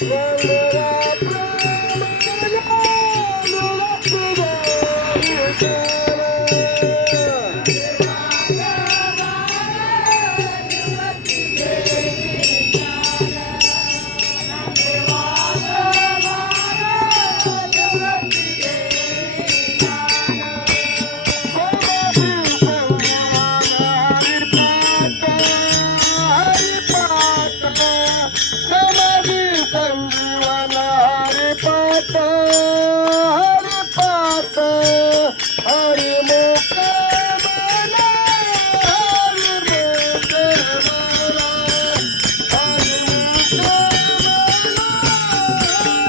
Whoa.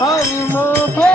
Hari मोह